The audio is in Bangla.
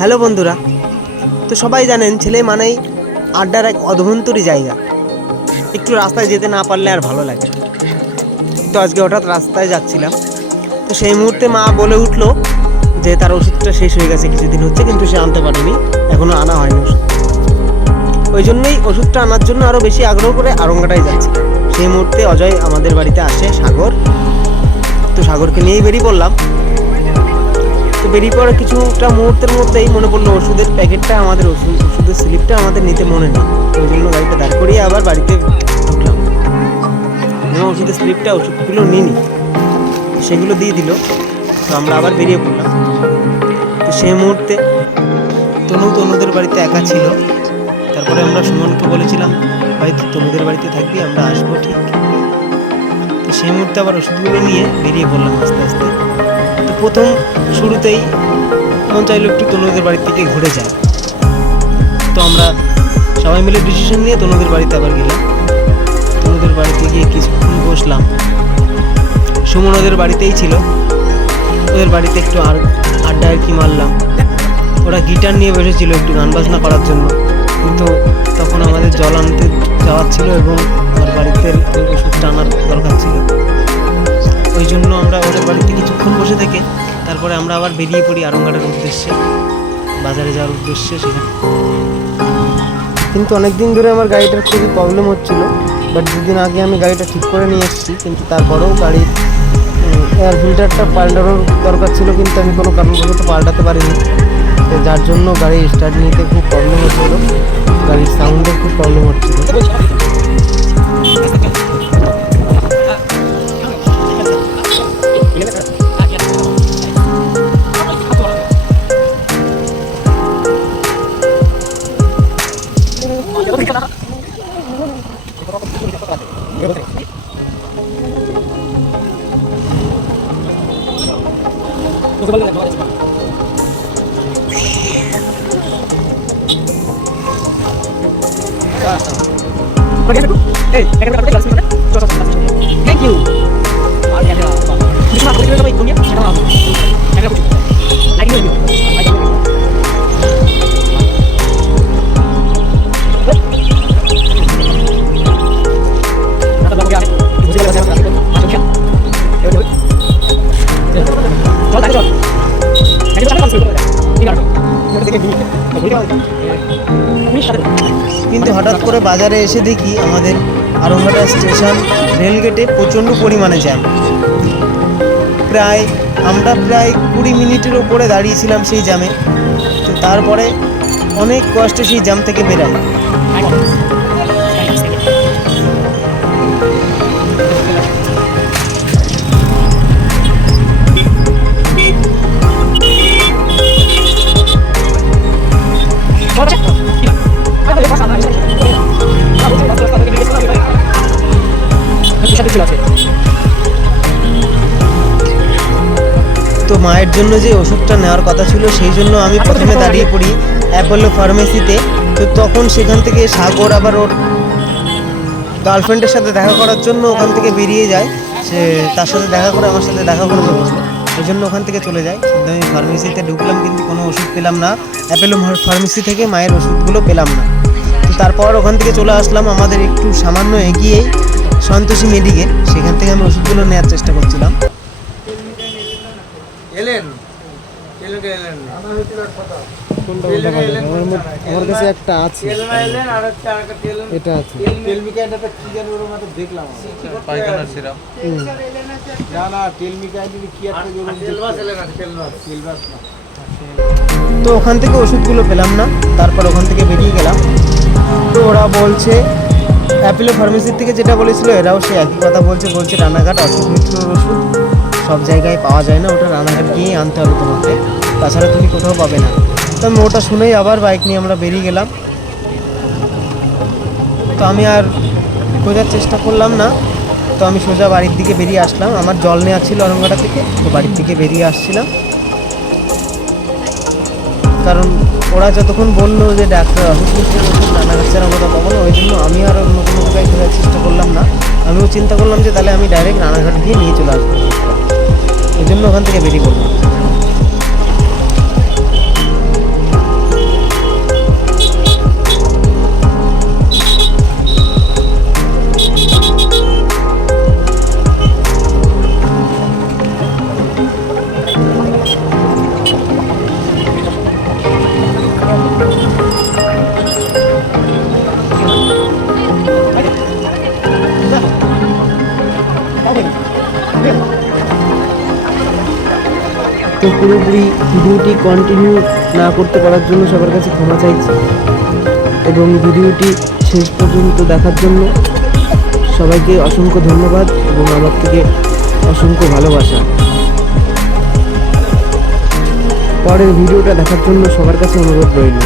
হ্যালো বন্ধুরা, তো সবাই জানেন ছেলে মানেই আড্ডার এক অভ্যন্তরী জায়গা। একটু রাস্তায় যেতে না পারলে আর ভালো লাগে। তো আজকে হঠাৎ রাস্তায় যাচ্ছিলাম, তো সেই মুহূর্তে মা বলে উঠলো যে তার ওষুধটা শেষ হয়ে গেছে, কিছুদিন হচ্ছে কিন্তু সে আনতে পারেনি, এখনও আনা হয়নি ওষুধ। ওই জন্যই ওষুধটা আনার জন্য আরও বেশি আগ্রহ করে আরঙ্গাটায় যাচ্ছি। সেই মুহূর্তে অজয় আমাদের বাড়িতে আসে, সাগর। তো সাগরকে নিয়েই বেরিয়ে পড়লাম। তো বেরিয়ে পড়ার কিছুটা মুহূর্তের মধ্যেই মনে পড়লো ওষুধের প্যাকেটটা আমাদের, ওষুধের স্লিপটা আমাদের নিতে মনে নেই। ওই জন্য গাড়িটা দাঁড় করিয়ে আবার বাড়িতে ঢুকলাম এবং ওষুধের স্লিপটা, ওষুধগুলো নিইনি, সেগুলো দিয়ে দিল। তো আমরা আবার বেরিয়ে পড়লাম। তো সেই মুহূর্তে তনুদের বাড়িতে একা ছিল। তারপরে আমরা সুমনকে বলেছিলাম, ভাই তনুদের বাড়িতে থাকবি, আমরা আসবো ঠিক। তো সেই মুহূর্তে আবার ওষুধগুলো নিয়ে বেরিয়ে পড়লাম আস্তে আস্তে। তো প্রথম শুরুতেই মন চাইলো একটু তনুদের বাড়ির থেকে ঘুরে যায়। তো আমরা সবাই মিলে ডিসিশন নিয়ে তনুদের বাড়িতে আবার গেলাম। তনুদের বাড়িতে গিয়ে কিছুক্ষণ বসলাম। সুমন ওদের বাড়িতেই ছিল, ওদের বাড়িতে একটু আড্ডা আর কি মারলাম। ওরা গিটার নিয়ে বসেছিল একটু গান বাজনা করার জন্য, কিন্তু তখন আমাদের জল আনতে যাওয়ার ছিল এবং আমার বাড়িতে ওষুধটা আনার দরকার ছিল। ওই জন্য আমরা ওদের বাড়িতে কিছুক্ষণ বসে থেকে তারপরে আমরা আবার বেরিয়ে পড়ি আরঙ্গাটার উদ্দেশ্যে, বাজারে যাওয়ার উদ্দেশ্যে। সেখানে কিন্তু অনেক দিন ধরে আমার গাড়িটার খুবই প্রবলেম হচ্ছিল, বাট দুদিন আগে আমি গাড়িটা ঠিক করে নিয়ে এসেছি। কিন্তু তারপরেও গাড়ির এয়ার ফিল্টারটা পাল্টানোর দরকার ছিল, কিন্তু আমি কোনো কারণবশত পাল্টাতে পারিনি। যার জন্য গাড়ি স্টার্ট নিতে খুব প্রবলেম হচ্ছিল, গাড়ির সাউন্ডের খুব প্রবলেম হচ্ছিল। Thank you. কিন্তু হঠাৎ করে বাজারে এসে দেখি আমাদের আরঙ্গাটা স্টেশন রেলগেটে প্রচণ্ড পরিমাণে জ্যাম। আমরা প্রায় 20 মিনিটের ওপরে দাঁড়িয়েছিলাম সেই জ্যামে। তো তারপরে অনেক কষ্টে সেই জ্যাম থেকে বেরাই। তো মায়ের জন্য যে ওষুধটা নেওয়ার কথা ছিল, সেই জন্য আমি প্রথমে দাঁড়িয়ে পড়ি অ্যাপোলো ফার্মেসিতে। তো তখন সেখান থেকে সাগর আবার ওর গার্লফ্রেন্ডের সাথে দেখা করার জন্য ওখান থেকে বেরিয়ে যায়। সে তার সাথে দেখা করে আমার সাথে দেখা করবে বললো, ওই জন্য ওখান থেকে চলে যায়। আমি ফার্মেসিতে ঢুকলাম, কিন্তু কোনো ওষুধ পেলাম না। অ্যাপোলো ফার্মেসি থেকে মায়ের ওষুধগুলো পেলাম না। তো তারপর ওখান থেকে চলে আসলাম আমাদের একটু সামান্য এগিয়েই সন্তোষী মেডিকেল, সেখান থেকে আমি ওষুধগুলো নেওয়ার চেষ্টা করছিলাম। আমার কাছে একটা আছে, এটা আছে, দেখলাম তো ওখান থেকে ওষুধগুলো পেলাম না। তারপর ওখান থেকে বেরিয়ে গেলাম। তো ওরা বলছে অ্যাপোলো ফার্মেসির থেকে যেটা বলেছিল, এরাও সে একই কথা বলছে রানাঘাট অশোক মিত্রর ওষুধ সব জায়গায় পাওয়া যায় না, ওটা রানাঘাট গিয়েই আনতে হবে তোমাকে, তাছাড়া তুমি কোথাও পাবে না। তো আমি ওটা শুনেই আবার বাইক নিয়ে আমরা বেরিয়ে গেলাম। তো আমি আর খোঁজার চেষ্টা করলাম না, তো আমি সোজা বাড়ির দিকে বেরিয়ে আসলাম। আমার জল নেওয়া ছিল আরঙ্গাটা থেকে, তো বাড়ির দিকে বেরিয়ে আসছিলাম। কারণ ওরা যতক্ষণ বললো যে ডাক্তার অসুখ মিত্রের ওষুধ রানাঘাট ছাড়া কোথাও পাবো না, ওই জন্য আমি আর অন্য কোনো জায়গায় খোঁজার চেষ্টা করলাম না। আমিও চিন্তা করলাম যে তাহলে আমি ডাইরেক্ট রানাঘাট গিয়ে নিয়ে চলে আসবো, এই জন্য ওখান থেকে বেরিয়ে পড়লাম। তো পুরোপুরি ভিডিওটি কন্টিনিউ না করতে পারার জন্য সবার কাছে ক্ষমা চাইছি, এবং ভিডিওটি শেষ পর্যন্ত দেখার জন্য সবাইকে অসংখ্য ধন্যবাদ এবং আমার থেকে অসংখ্য ভালোবাসা। পরের ভিডিওটা দেখার জন্য সবার কাছে অনুরোধ রইল।